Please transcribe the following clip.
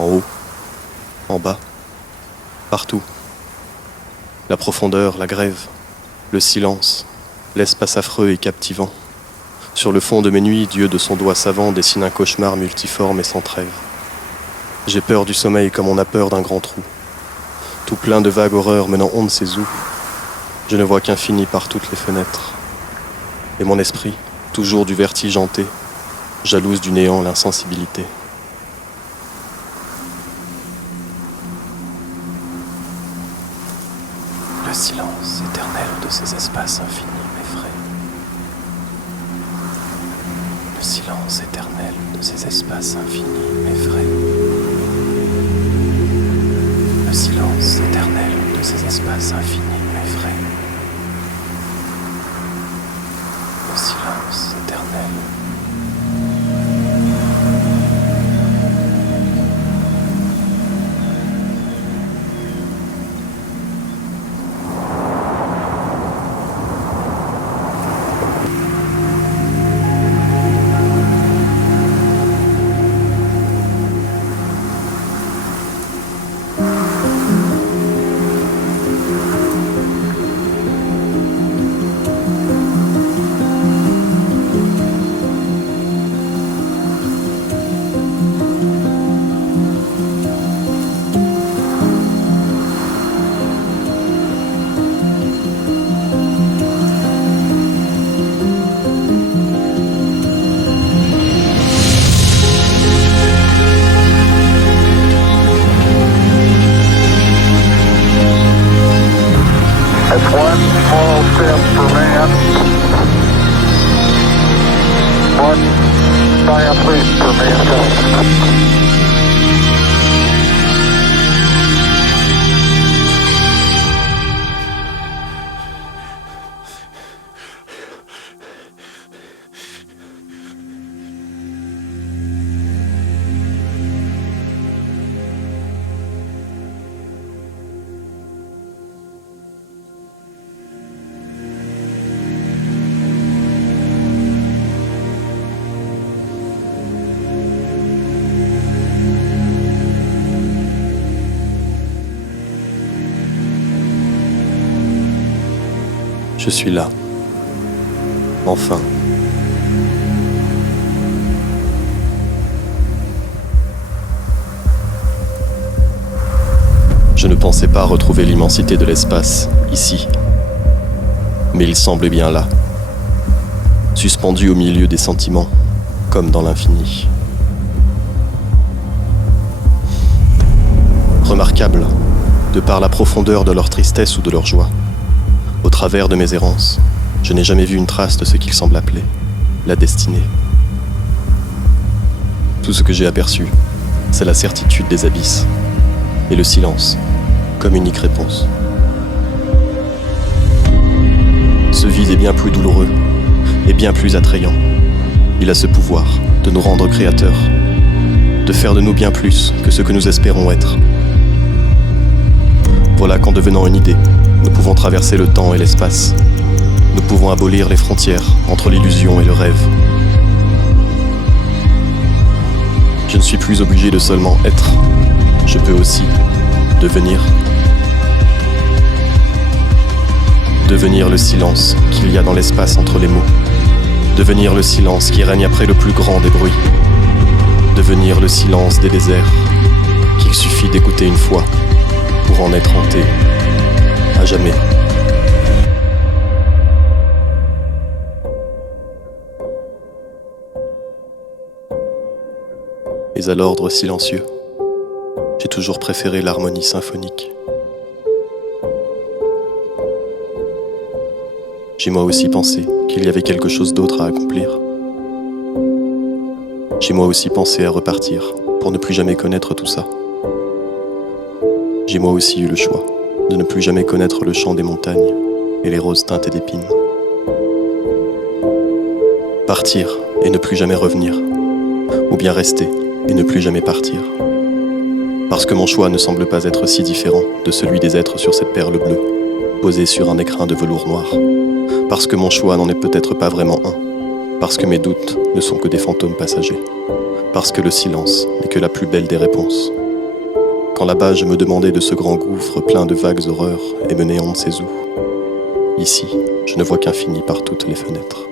en haut, en bas, partout. La profondeur, la grève, le silence, l'espace affreux et captivant. Sur le fond de mes nuits, Dieu de son doigt savant dessine un cauchemar multiforme et sans trêve. J'ai peur du sommeil comme on a peur d'un grand trou. Tout plein de vagues horreurs menant on ne sait où. Je ne vois qu'infini par toutes les fenêtres. Et mon esprit, toujours du vertige hanté, jalouse du néant l'insensibilité. Le silence éternel de ces espaces infinis m'effraie. Le silence éternel de ces espaces infinis m'effraie. Le silence éternel de ces espaces infinis m'effraie. Le silence éternel. Je suis là. Enfin. Je ne pensais pas retrouver l'immensité de l'espace, ici. Mais il semblait bien là, suspendu au milieu des sentiments, comme dans l'infini. Remarquable, de par la profondeur de leur tristesse ou de leur joie. Au travers de mes errances, je n'ai jamais vu une trace de ce qu'ils semblent appeler la destinée. Tout ce que j'ai aperçu, c'est la certitude des abysses et le silence comme unique réponse. Ce vide est bien plus douloureux et bien plus attrayant. Il a ce pouvoir de nous rendre créateurs, de faire de nous bien plus que ce que nous espérons être. Voilà qu'en devenant une idée, nous pouvons traverser le temps et l'espace. Nous pouvons abolir les frontières entre l'illusion et le rêve. Je ne suis plus obligé de seulement être. Je peux aussi devenir. Devenir le silence qu'il y a dans l'espace entre les mots. Devenir le silence qui règne après le plus grand des bruits. Devenir le silence des déserts qu'il suffit d'écouter une fois pour en être hanté à jamais. Mais à l'ordre silencieux, j'ai toujours préféré l'harmonie symphonique. J'ai moi aussi pensé qu'il y avait quelque chose d'autre à accomplir. J'ai moi aussi pensé à repartir pour ne plus jamais connaître tout ça. J'ai moi aussi eu le choix de ne plus jamais connaître le chant des montagnes et les roses teintées d'épines. Partir et ne plus jamais revenir, ou bien rester et ne plus jamais partir. Parce que mon choix ne semble pas être si différent de celui des êtres sur cette perle bleue, posée sur un écrin de velours noir. Parce que mon choix n'en est peut-être pas vraiment un. Parce que mes doutes ne sont que des fantômes passagers. Parce que le silence n'est que la plus belle des réponses. quand là-bas je me demandais de ce grand gouffre plein de vagues horreurs et menait on ne sait où. Ici, je ne vois qu'infini par toutes les fenêtres.